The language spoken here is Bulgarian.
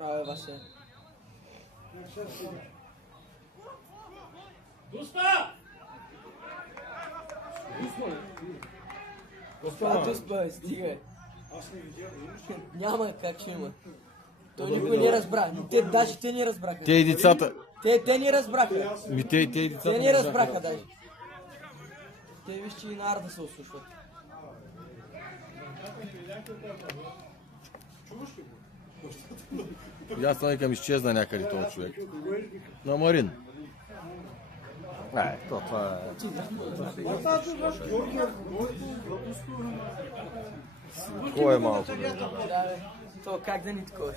Право е ваше. Дуспа! Дуспа, стига. Няма как ще има. Той никой не разбра. Даже те не разбраха. Те и децата. Те не разбраха. Те и децата. Те не разбраха даже. Те виж, че и на арда се ослушват. И аз викам, изчезна някъде този човек. На Марин. Това е... Кой е малко? Да, бе. То как да ни такова?